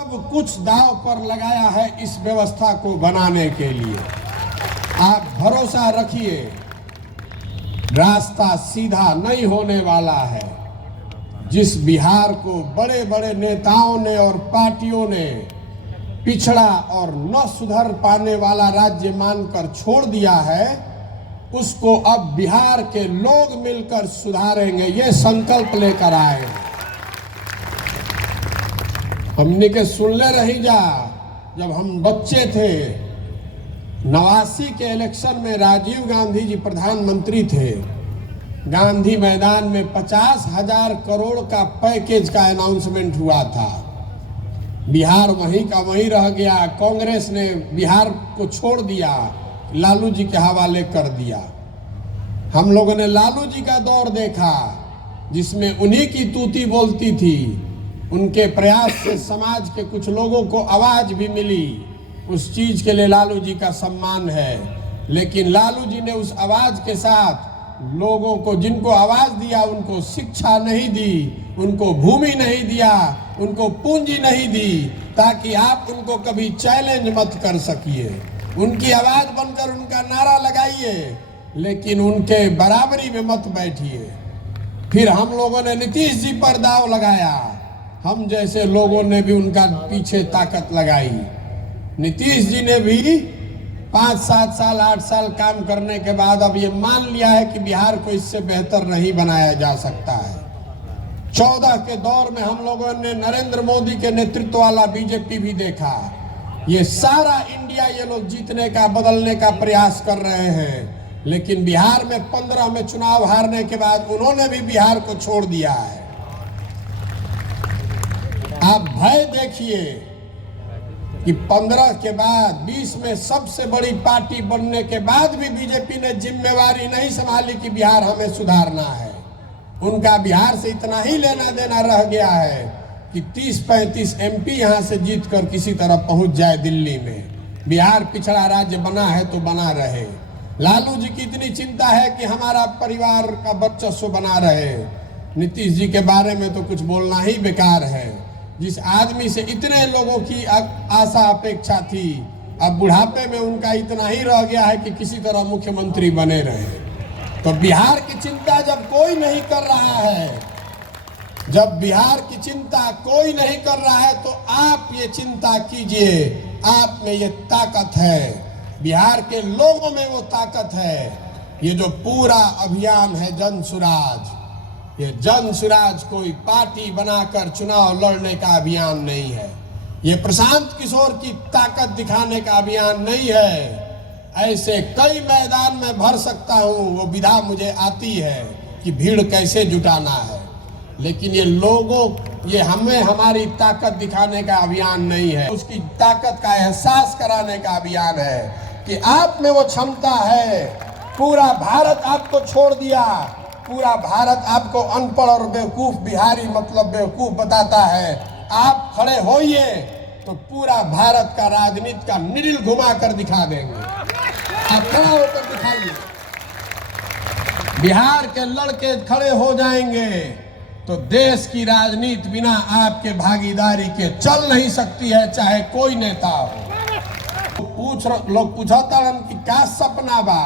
सब कुछ दांव पर लगाया है इस व्यवस्था को बनाने के लिए। आप भरोसा रखिए, रास्ता सीधा नहीं होने वाला है। जिस बिहार को बड़े बड़े नेताओं ने और पार्टियों ने पिछड़ा और न सुधर पाने वाला राज्य मानकर छोड़ दिया है, उसको अब बिहार के लोग मिलकर सुधारेंगे, ये संकल्प लेकर आए। हमने के सुनले रही जा, जब हम बच्चे थे 89 के इलेक्शन में राजीव गांधी जी प्रधानमंत्री थे। गांधी मैदान में 50,000 करोड़ का पैकेज का अनाउंसमेंट हुआ था। बिहार वहीं का वहीं रह गया। कांग्रेस ने बिहार को छोड़ दिया, लालू जी के हवाले कर दिया। हम लोगों ने लालू जी का दौर देखा, जिसमें उन्हीं की तूती बोलती थी। उनके प्रयास से समाज के कुछ लोगों को आवाज भी मिली। उस चीज के लिए लालू जी का सम्मान है। लेकिन लालू जी ने उस आवाज के साथ लोगों को, जिनको आवाज दिया, उनको शिक्षा नहीं दी, उनको भूमि नहीं दिया, उनको पूंजी नहीं दी, ताकि आप उनको कभी चैलेंज मत कर सकिए। उनकी आवाज बनकर उनका नारा लगाइए, लेकिन उनके बराबरी में मत बैठिए। फिर हम लोगों ने नीतीश जी पर दाव लगाया। हम जैसे लोगों ने भी उनका पीछे ताकत लगाई। नीतीश जी ने भी 5, 7 साल, 8 साल काम करने के बाद अब ये मान लिया है कि बिहार को इससे बेहतर नहीं बनाया जा सकता है। 14 के दौर में हम लोगों ने नरेंद्र मोदी के नेतृत्व वाला बीजेपी भी देखा। ये सारा इंडिया ये लोग जीतने का, बदलने का प्रयास कर रहे हैं, लेकिन बिहार में 15 में चुनाव हारने के बाद उन्होंने भी बिहार को छोड़ दिया है। आप भय देखिए कि 15 के बाद 20 में सबसे बड़ी पार्टी बनने के बाद भी बीजेपी ने जिम्मेवारी नहीं संभाली कि बिहार हमें सुधारना है। उनका बिहार से इतना ही लेना देना रह गया है कि 30-35 एमपी यहां से जीतकर किसी तरह पहुंच जाए दिल्ली में। बिहार पिछड़ा राज्य बना है तो बना रहे। लालू जी की इतनी चिंता है कि हमारा परिवार का वर्चस्व बना रहे। नीतीश जी के बारे में तो कुछ बोलना ही बेकार है। जिस आदमी से इतने लोगों की आशा अपेक्षा थी, अब बुढ़ापे में उनका इतना ही रह गया है कि किसी तरह मुख्यमंत्री बने रहे। तो बिहार की चिंता जब कोई नहीं कर रहा है, जब बिहार की चिंता कोई नहीं कर रहा है, तो आप ये चिंता कीजिए। आप में ये ताकत है, बिहार के लोगों में वो ताकत है। ये जो पूरा अभियान है जन सुराज, ये जन सुराज कोई पार्टी बनाकर चुनाव लड़ने का अभियान नहीं है। ये प्रशांत किशोर की ताकत दिखाने का अभियान नहीं है। ऐसे कई मैदान में भर सकता हूं, वो विधा मुझे आती है कि भीड़ कैसे जुटाना है। लेकिन ये लोगों, ये हमें हमारी ताकत दिखाने का अभियान नहीं है। उसकी ताकत का एहसास कराने का अभियान है कि आप में वो क्षमता है। पूरा भारत आपको छोड़ दिया, पूरा भारत आपको अनपढ़ और बेवकूफ, बिहारी मतलब बेवकूफ बताता है। आप खड़े होइए तो पूरा भारत का राजनीति का निडिल घुमा कर दिखा देंगे। आप खड़ा होकर दिखाइए। बिहार के लड़के खड़े हो जाएंगे तो देश की राजनीति बिना आपके भागीदारी के चल नहीं सकती है, चाहे कोई नेता हो। लोग पूछता कि क्या सपना बा?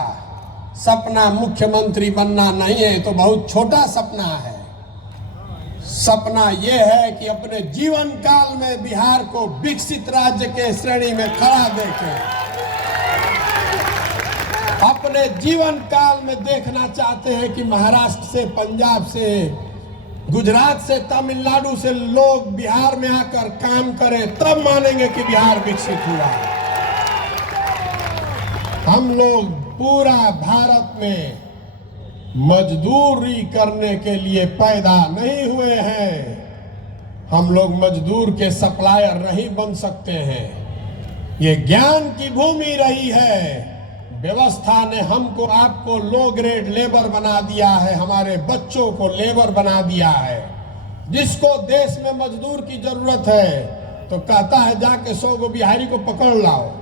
सपना मुख्यमंत्री बनना नहीं है, तो बहुत छोटा सपना है। सपना यह है कि अपने जीवन काल में बिहार को विकसित राज्य के श्रेणी में खड़ा देखें। अपने जीवन काल में देखना चाहते हैं कि महाराष्ट्र से, पंजाब से, गुजरात से, तमिलनाडु से लोग बिहार में आकर काम करें, तब मानेंगे कि बिहार विकसित हुआ। हम लोग पूरा भारत में मजदूरी करने के लिए पैदा नहीं हुए हैं। हम लोग मजदूर के सप्लायर नहीं बन सकते हैं। ये ज्ञान की भूमि रही है। व्यवस्था ने हमको, आपको लो ग्रेड लेबर बना दिया है, हमारे बच्चों को लेबर बना दिया है। जिसको देश में मजदूर की जरूरत है तो कहता है जाके 100 गो बिहारी को पकड़ लाओ।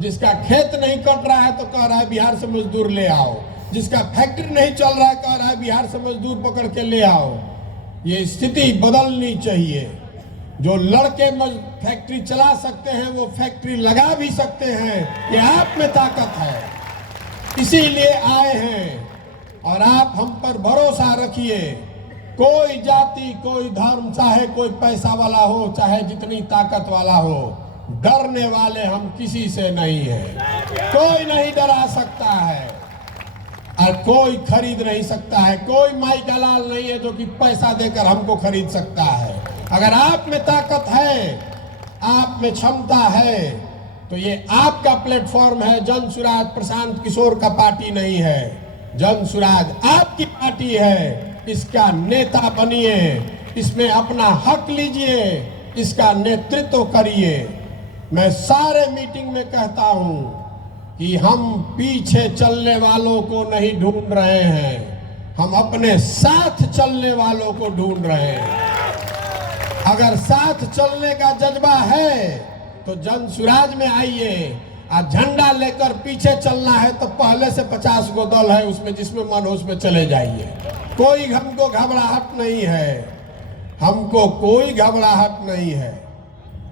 जिसका खेत नहीं कट रहा है तो कह रहा है बिहार से मजदूर ले आओ। जिसका फैक्ट्री नहीं चल रहा है कह रहा है बिहार से मजदूर पकड़ के ले आओ। ये स्थिति बदलनी चाहिए। जो लड़के फैक्ट्री चला सकते हैं वो फैक्ट्री लगा भी सकते हैं। ये आप में ताकत है, इसीलिए आए हैं। और आप हम पर भरोसा रखिए। कोई जाति, कोई धर्म, चाहे कोई पैसा वाला हो, चाहे जितनी ताकत वाला हो, डरने वाले हम किसी से नहीं हैं। कोई नहीं डरा सकता है और कोई खरीद नहीं सकता है। कोई माई का लाल नहीं है जो कि पैसा देकर हमको खरीद सकता है। अगर आप में ताकत है, आप में क्षमता है, तो ये आपका प्लेटफॉर्म है। जन सुराज प्रशांत किशोर का पार्टी नहीं है, जन सुराज आपकी पार्टी है। इसका नेता बनिए, इसमें अपना हक लीजिए, इसका नेतृत्व करिए। मैं सारे मीटिंग में कहता हूं कि हम पीछे चलने वालों को नहीं ढूंढ रहे हैं, हम अपने साथ चलने वालों को ढूंढ रहे हैं। अगर साथ चलने का जज्बा है तो जन सुराज में आइए। और झंडा लेकर पीछे चलना है तो पहले से 50 गो दल है उसमें, जिसमें मन हो उसमें चले जाइए। कोई हमको घबराहट नहीं है, हमको कोई घबराहट नहीं है।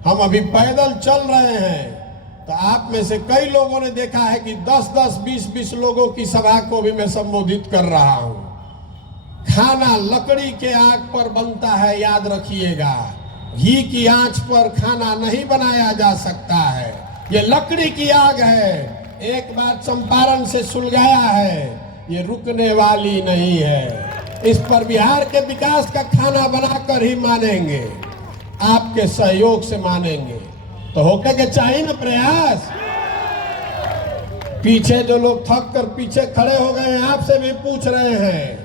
हम अभी पैदल चल रहे हैं तो आप में से कई लोगों ने देखा है कि 10-10, 20-20 लोगों की सभा को भी मैं संबोधित कर रहा हूं। खाना लकड़ी के आग पर बनता है, याद रखिएगा। घी की आंच पर खाना नहीं बनाया जा सकता है, ये लकड़ी की आग है। एक बार चंपारण से सुलगाया है, ये रुकने वाली नहीं है। इस पर बिहार के विकास का खाना बनाकर ही मानेंगे, आपके सहयोग से मानेंगे। तो होके के चाहिए ना प्रयास। पीछे जो लोग थक कर पीछे खड़े हो गए हैं, आपसे भी पूछ रहे हैं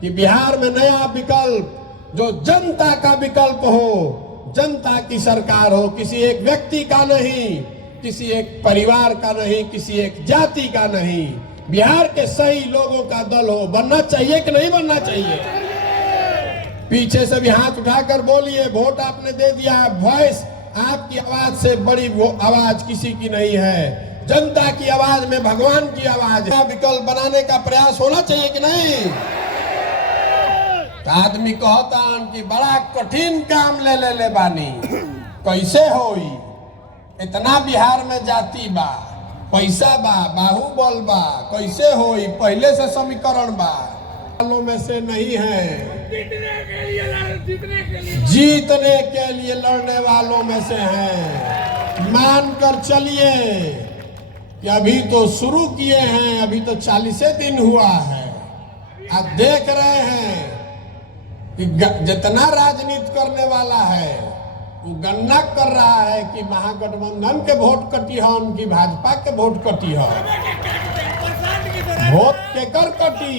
कि बिहार में नया विकल्प, जो जनता का विकल्प हो, जनता की सरकार हो, किसी एक व्यक्ति का नहीं, किसी एक परिवार का नहीं, किसी एक जाति का नहीं, बिहार के सही लोगों का दल हो। बनना चाहिए कि नहीं बनना चाहिए? पीछे से भी हाथ उठाकर बोलिए, वोट आपने दे दिया है। वॉइस, आपकी आवाज से बड़ी वो आवाज किसी की नहीं है। जनता की आवाज में भगवान की आवाज है। विकल्प बनाने का प्रयास होना चाहिए कि नहीं? तो आदमी कहता कि बड़ा कठिन काम ले बानी, कैसे होई? इतना बिहार में जाति बा, पैसा बा, बाहुबल बा, कैसे होई? पहले से समीकरण बा। वालों में से नहीं है, जीतने के लिए लड़ने वालों में से हैं। मानकर चलिए कि अभी तो शुरू किए हैं, अभी तो 40 दिन हुआ है। आप देख रहे हैं कि जितना राजनीति करने वाला है वो गन्ना कर रहा है कि महागठबंधन के वोट कटी हन कि भाजपा के वोट कटी हन। वोट केकर कटी?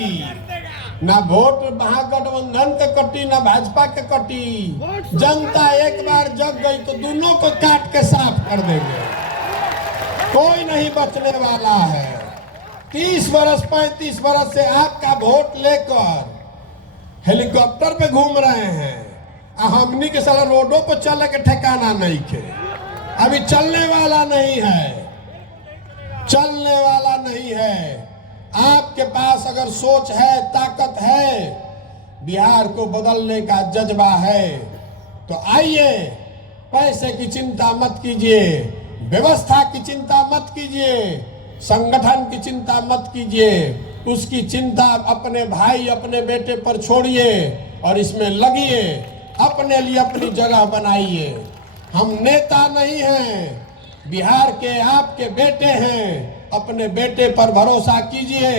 ना वोट महागठबंधन के कटी, ना भाजपा के कटी। जनता एक बार जग गई तो दोनों को काट के साफ कर देंगे, कोई नहीं बचने वाला है। 30 वर्ष 35 वर्ष से आपका वोट लेकर हेलीकॉप्टर पे घूम रहे हैं। हमनी के साला रोडों पर चले के ठिकाना नहीं के। अभी चलने वाला नहीं है, चलने वाला नहीं है। आपके पास अगर सोच है, ताकत है, बिहार को बदलने का जज्बा है, तो आइए। पैसे की चिंता मत कीजिए, व्यवस्था की चिंता मत कीजिए, संगठन की चिंता मत कीजिए। उसकी चिंता अपने भाई, अपने बेटे पर छोड़िए और इसमें लगिए। अपने लिए अपनी जगह बनाइए। हम नेता नहीं हैं, बिहार के आपके बेटे हैं। अपने बेटे पर भरोसा कीजिए।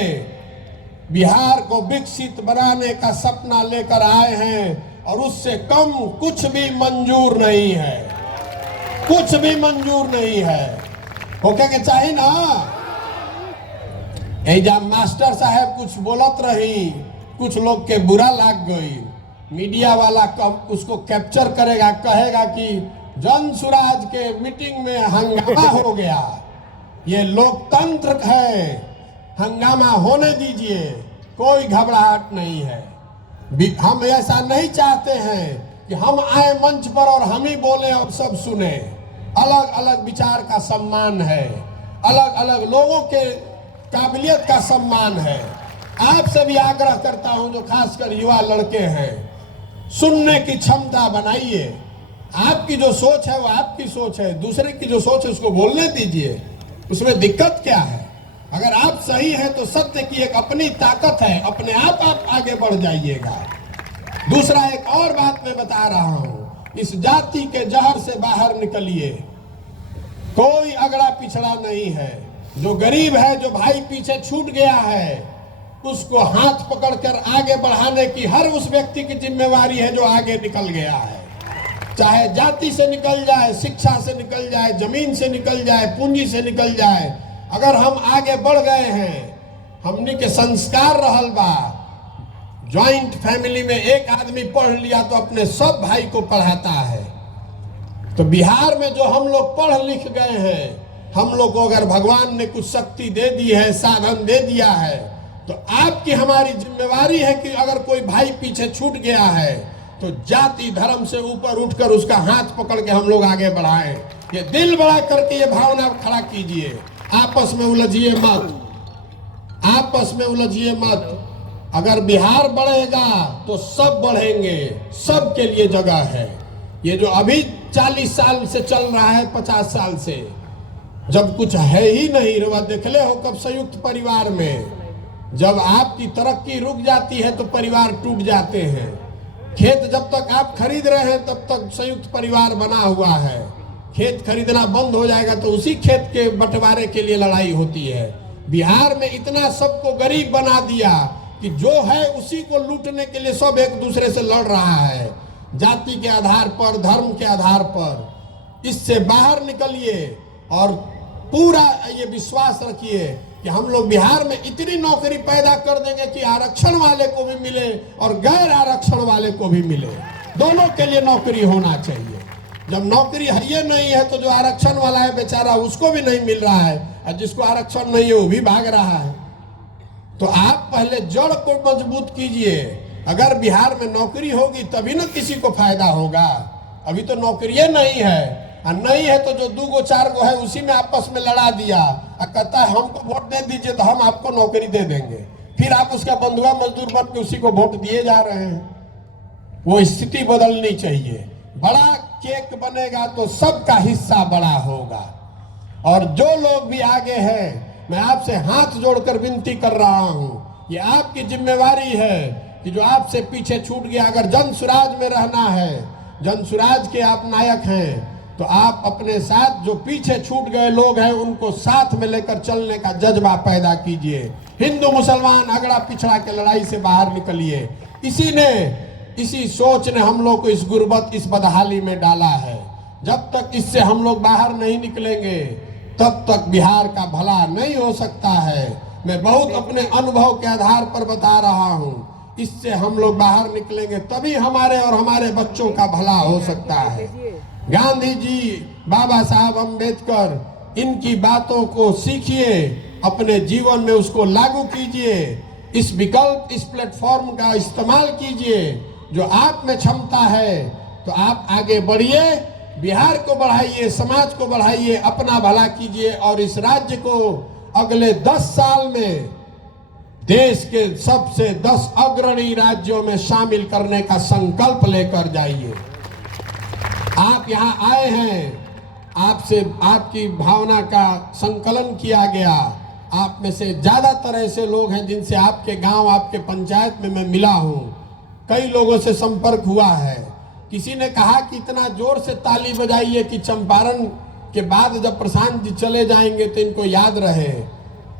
बिहार को विकसित बनाने का सपना लेकर आए हैं और उससे कम कुछ भी मंजूर नहीं है, कुछ भी मंजूर नहीं है। होके के चाहिए ना। एजा मास्टर साहब कुछ बोलत रही, कुछ लोग के बुरा लाग गई। मीडिया वाला उसको कैप्चर करेगा, कहेगा कि जन सुराज के मीटिंग में हंगामा हो गया। ये लोकतंत्र है, हंगामा होने दीजिए, कोई घबराहट नहीं है। हम ऐसा नहीं चाहते हैं कि हम आए मंच पर और हम ही बोले और सब सुने। अलग अलग विचार का सम्मान है, अलग अलग लोगों के काबिलियत का सम्मान है। आपसे भी आग्रह करता हूं, जो खासकर युवा लड़के हैं, सुनने की क्षमता बनाइए। आपकी जो सोच है वो आपकी सोच है, दूसरे की जो सोच है उसको बोलने दीजिए, उसमें दिक्कत क्या है? अगर आप सही हैं तो सत्य की एक अपनी ताकत है, अपने आप आगे बढ़ जाइएगा। दूसरा एक और बात मैं बता रहा हूं, इस जाति के जहर से बाहर निकलिए। कोई अगड़ा पिछड़ा नहीं है। जो गरीब है, जो भाई पीछे छूट गया है, उसको हाथ पकड़कर आगे बढ़ाने की हर उस व्यक्ति की जिम्मेवारी है जो आगे निकल गया है। चाहे जाति से निकल जाए, शिक्षा से निकल जाए, जमीन से निकल जाए, पूंजी से निकल जाए, अगर हम आगे बढ़ गए हैं, हमने के संस्कार रहल बा। ज्वाइंट फैमिली में एक आदमी पढ़ लिया तो अपने सब भाई को पढ़ाता है। तो बिहार में जो हम लोग पढ़ लिख गए हैं, हम लोग को अगर भगवान ने कुछ शक्ति दे दी है, साधन दे दिया है, तो आपकी हमारी जिम्मेवारी है कि अगर कोई भाई पीछे छूट गया है तो जाति धर्म से ऊपर उठकर उसका हाथ पकड़ के हम लोग आगे बढ़ाएं। ये दिल बड़ा करके ये भावना खड़ा कीजिए। आपस में उलझिए मत, आपस में उलझिए मत। अगर बिहार बढ़ेगा तो सब बढ़ेंगे, सब के लिए जगह है। ये जो अभी 40 साल से चल रहा है, 50 साल से, जब कुछ है ही नहीं, रवा देखले हो कब संयुक्त परिवार में जब आपकी तरक्की रुक जाती है तो परिवार टूट जाते हैं। खेत जब तक आप खरीद रहे हैं तब तक संयुक्त परिवार बना हुआ है। खेत खरीदना बंद हो जाएगा तो उसी खेत के बंटवारे के लिए लड़ाई होती है। बिहार में इतना सबको गरीब बना दिया कि जो है उसी को लूटने के लिए सब एक दूसरे से लड़ रहा है, जाति के आधार पर, धर्म के आधार पर। इससे बाहर निकलिए और पूरा ये विश्वास रखिए कि हम लोग बिहार में इतनी नौकरी पैदा कर देंगे कि आरक्षण वाले को भी मिले और गैर आरक्षण वाले को भी मिले, दोनों के लिए नौकरी होना चाहिए। जब नौकरी है ये नहीं है तो जो आरक्षण वाला है बेचारा उसको भी नहीं मिल रहा है, और जिसको आरक्षण नहीं है वो भी भाग रहा है। तो आप पहले जड़ को मजबूत कीजिए। अगर बिहार में नौकरी होगी तभी ना किसी को फायदा होगा। अभी तो नौकरी नहीं है, और नहीं है तो जो 2 गो 4 गो है उसी में आपस में लड़ा दिया और कहता है हमको वोट दे दीजिए तो हम आपको नौकरी दे देंगे। फिर आप उसका बंधुआ मजदूर बन के उसी को वोट दिए जा रहे हैं। वो स्थिति बदलनी चाहिए। बड़ा केक बनेगा तो सबका हिस्सा बड़ा होगा। और जो लोग भी आगे हैं, मैं आपसे हाथ जोड़कर विनती कर रहा हूं, ये आपकी जिम्मेवारी है कि जो आपसे पीछे छूट गया, अगर जन सुराज में रहना है, जन सुराज के आप नायक हैं, तो आप अपने साथ जो पीछे छूट गए लोग हैं उनको साथ में लेकर चलने का जज्बा पैदा कीजिए। हिंदू मुसलमान अगड़ा पिछड़ा के लड़ाई से बाहर निकलिए। इसी सोच ने हम लोग को इस गुर्बत, इस बदहाली में डाला है। जब तक इससे हम लोग बाहर नहीं निकलेंगे तब तक बिहार का भला नहीं हो सकता है। मैं बहुत अपने अनुभव के आधार पर बता रहा हूं। इससे हम लोग बाहर निकलेंगे तभी हमारे और हमारे बच्चों का भला हो सकता है। गांधी जी, बाबा साहब अम्बेडकर, इनकी बातों को सीखिए, अपने जीवन में उसको लागू कीजिए। इस विकल्प, इस प्लेटफॉर्म का इस्तेमाल कीजिए। जो आप में क्षमता है तो आप आगे बढ़िए, बिहार को बढ़ाइए, समाज को बढ़ाइए, अपना भला कीजिए और इस राज्य को अगले 10 साल में देश के सबसे 10 अग्रणी राज्यों में शामिल करने का संकल्प लेकर जाइए। आप यहाँ आए हैं, आपसे आपकी भावना का संकलन किया गया। आप में से ज्यादातर ऐसे लोग हैं जिनसे आपके गांव, आपके पंचायत में मैं मिला हूं। कई लोगों से संपर्क हुआ है। किसी ने कहा कि इतना जोर से ताली बजाइए कि चंपारण के बाद जब प्रशांत जी चले जाएंगे तो इनको याद रहे।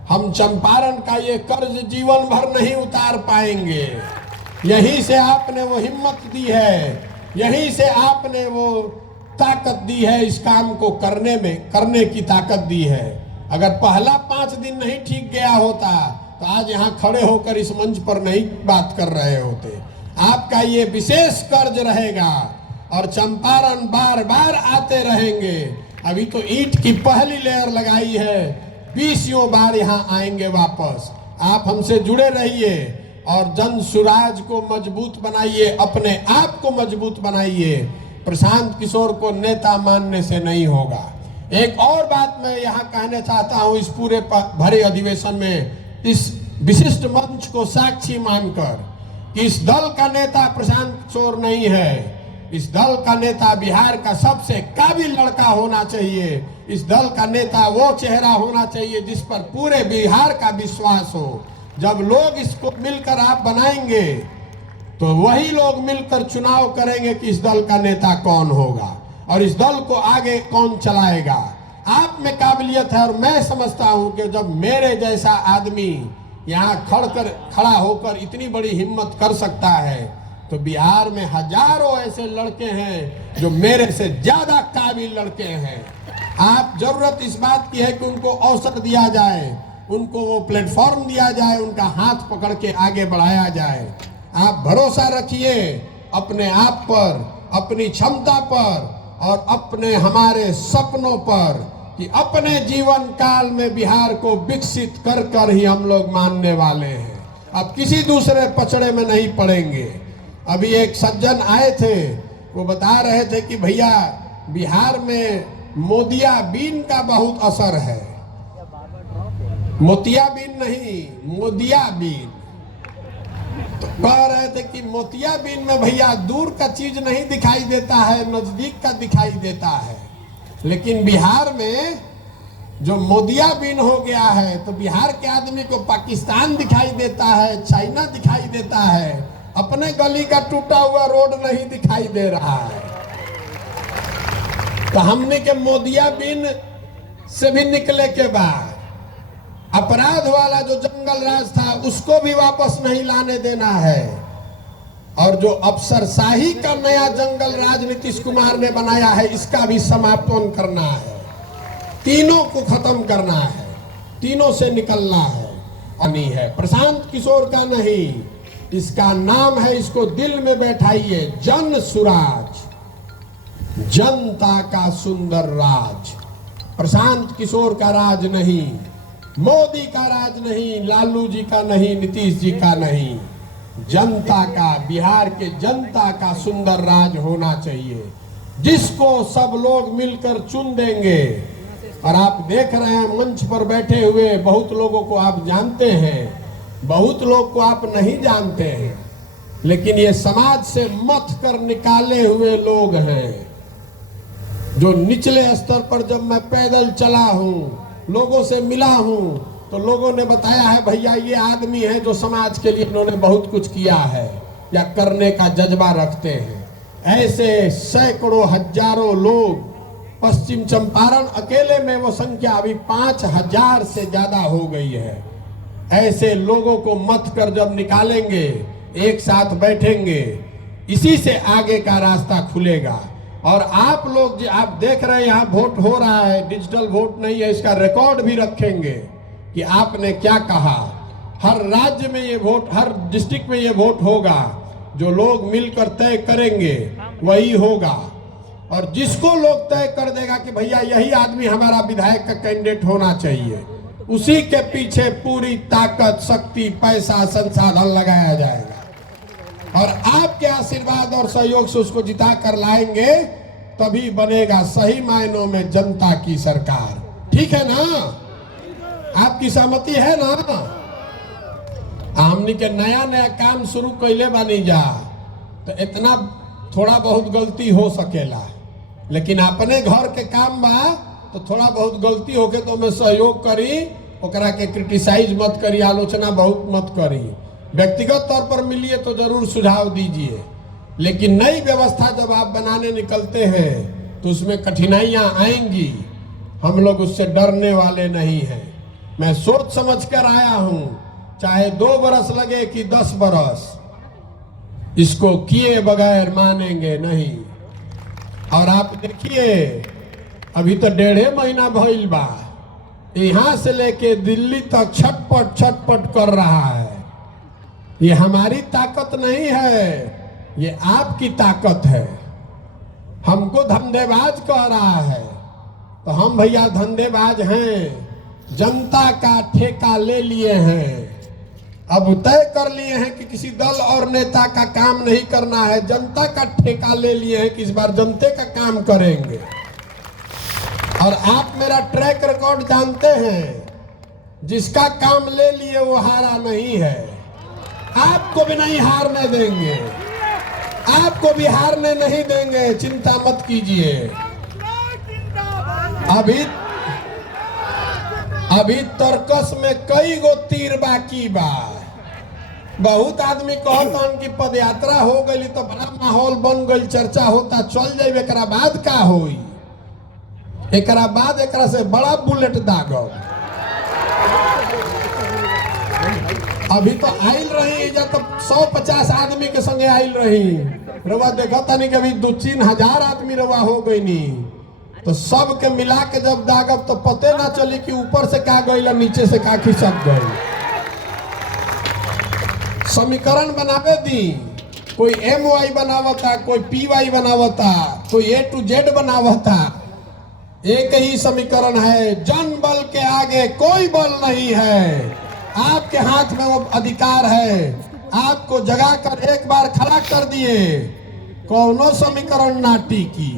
हम चंपारण का ये कर्ज जीवन भर नहीं उतार पाएंगे। यहीं से आपने वो हिम्मत दी है, यहीं से आपने वो ताकत दी है, इस काम को करने की ताकत दी है। अगर पहला 5 दिन नहीं ठीक गया होता तो आज यहाँ खड़े होकर इस मंच पर नहीं बात कर रहे होते। आपका ये विशेष कर्ज रहेगा और चंपारण बार बार आते रहेंगे। अभी तो ईंट की पहली लेयर लगाई है, 20 बार यहाँ आएंगे वापस। आप हमसे जुड़े रहिए और जन सुराज को मजबूत बनाइए, अपने आप को मजबूत बनाइए। प्रशांत किशोर को नेता मानने से नहीं होगा। एक और बात मैं यहाँ कहना चाहता हूँ, इस पूरे भरे अधिवेशन में, इस विशिष्ट मंच को साक्षी मानकर कि इस दल का नेता प्रशांत किशोर नहीं है। इस दल का नेता बिहार का सबसे काबिल लड़का होना चाहिए। इस दल का नेता वो चेहरा होना चाहिए जिस पर पूरे बिहार का विश्वास हो। जब लोग इसको मिलकर आप बनाएंगे तो वही लोग मिलकर चुनाव करेंगे कि इस दल का नेता कौन होगा और इस दल को आगे कौन चलाएगा। आप में काबिलियत है और मैं समझता हूं कि जब मेरे जैसा आदमी यहाँ खड़ा होकर इतनी बड़ी हिम्मत कर सकता है तो बिहार में हजारों ऐसे लड़के हैं जो मेरे से ज्यादा काबिल लड़के हैं। आप जरूरत इस बात की है कि उनको अवसर दिया जाए, उनको वो प्लेटफॉर्म दिया जाए, उनका हाथ पकड़ के आगे बढ़ाया जाए। आप भरोसा रखिए अपने आप पर, अपनी क्षमता पर और अपने हमारे सपनों पर कि अपने जीवन काल में बिहार को विकसित कर कर ही हम लोग मानने वाले हैं। अब किसी दूसरे पचड़े में नहीं पड़ेंगे। अभी एक सज्जन आए थे, वो बता रहे थे कि भैया बिहार में मोदियाबीन का बहुत असर है। मोतियाबीन नहीं, मोदियाबीन। तो कह रहे थे कि मोतियाबीन में भैया दूर का चीज नहीं दिखाई देता है, नजदीक का दिखाई देता है। लेकिन बिहार में जो मोदियाबीन हो गया है तो बिहार के आदमी को पाकिस्तान दिखाई देता है, चाइना दिखाई देता है, अपने गली का टूटा हुआ रोड नहीं दिखाई दे रहा है। तो हमने के मोदियाबीन से भी निकले के बाद अपराध वाला जो जंगल राज था उसको भी वापस नहीं लाने देना है और जो अफसरशाही का नया जंगल राज नीतीश कुमार ने बनाया है इसका भी समापन करना है। तीनों को खत्म करना है, तीनों से निकलना है। अनि है प्रशांत किशोर का नहीं, इसका नाम है, इसको दिल में बैठाइए, जन सुराज, जनता का सुंदर राज। प्रशांत किशोर का राज नहीं, मोदी का राज नहीं, लालू जी का नहीं, नीतीश जी का नहीं, जनता का, बिहार के जनता का सुंदर राज होना चाहिए जिसको सब लोग मिलकर चुन देंगे। और आप देख रहे हैं मंच पर बैठे हुए बहुत लोगों को आप जानते हैं, बहुत लोग को आप नहीं जानते हैं, लेकिन ये समाज से मथ कर निकाले हुए लोग हैं। जो निचले स्तर पर जब मैं पैदल चला हूँ, लोगों से मिला हूँ, तो लोगों ने बताया है भैया ये आदमी है जो समाज के लिए इन्होंने बहुत कुछ किया है या करने का जज्बा रखते हैं। ऐसे सैकड़ों हजारों लोग, पश्चिम चंपारण अकेले में वो संख्या अभी 5000 से ज्यादा हो गई है। ऐसे लोगों को मत कर जब निकालेंगे, एक साथ बैठेंगे, इसी से आगे का रास्ता खुलेगा। और आप लोग आप देख रहे हैं यहाँ वोट हो रहा है, डिजिटल वोट नहीं है, इसका रिकॉर्ड भी रखेंगे कि आपने क्या कहा। हर राज्य में ये वोट, हर डिस्ट्रिक्ट में ये वोट होगा, जो लोग मिलकर तय करेंगे वही होगा। और जिसको लोग तय कर देगा कि भैया यही आदमी हमारा विधायक का कैंडिडेट होना चाहिए, उसी के पीछे पूरी ताकत, शक्ति, पैसा, संसाधन लगाया जाएगा और आपके आशीर्वाद और सहयोग से उसको जिता कर लाएंगे, तभी बनेगा सही मायनों में जनता की सरकार। ठीक है ना? आपकी सहमति है ना? हमनी के नया नया काम शुरू कैले बानी जा, तो इतना थोड़ा बहुत गलती हो सकेला, लेकिन अपने घर के काम बा तो थोड़ा बहुत गलती होके तो मैं सहयोग करी, ओकरा के क्रिटिसाइज मत करी, आलोचना बहुत मत करी। व्यक्तिगत तौर पर मिलिए तो जरूर सुझाव दीजिए, लेकिन नई व्यवस्था जब आप बनाने निकलते हैं तो उसमें कठिनाइयां आएंगी। हम लोग उससे डरने वाले नहीं हैं। मैं सोच समझ कर आया हूं, चाहे 2 बरस लगे कि 10 बरस, इसको किए बगैर मानेंगे नहीं। और आप देखिए अभी तो 1.5 महीना भइल बा, यहां से लेके दिल्ली तक छटपट छटपट कर रहा है। ये हमारी ताकत नहीं है, ये आपकी ताकत है। हमको धंधेबाज कह रहा है, तो हम भैया धंधेबाज हैं। जनता का ठेका ले लिए हैं, अब तय कर लिए हैं कि किसी दल और नेता का काम नहीं करना है, जनता का ठेका ले लिए हैं कि इस बार जनता का काम करेंगे। और आप मेरा ट्रैक रिकॉर्ड जानते हैं, जिसका काम ले लिए वो हारा नहीं है, आपको भी नहीं हारने देंगे। आपको भी हारने नहीं देंगे, चिंता मत कीजिए। अभी तर्कस में कई गो तीर बाकी बा। बहुत आदमी कहतन कि पदयात्रा हो गई तो बड़ा माहौल बन गई, चर्चा होता, चल जाए, एकरा बाद का होई? एकरा बाद एकरा से बड़ा बुलेट दागब। अभी तो आइल रही जब तो 150 आदमी के संगे आइल रही, रवा देखा था नहीं कि अभी 2-3 हजार आदमी रवा हो गई नहीं, तो सब के मिला के जब दागब तो पते ना चली कि ऊपर से का गई नीचे से का खिसक गई। समीकरण बनावे दी, कोई MY बनावता, कोई PY बनावता, कोई A to Z बनावता, एक ही समीकरण है, जन बल के आगे कोई बल नहीं है। आपके हाथ में वो अधिकार है, आपको जगा कर एक बार खड़ा कर दिए, कौनो समीकरण ना टिकी।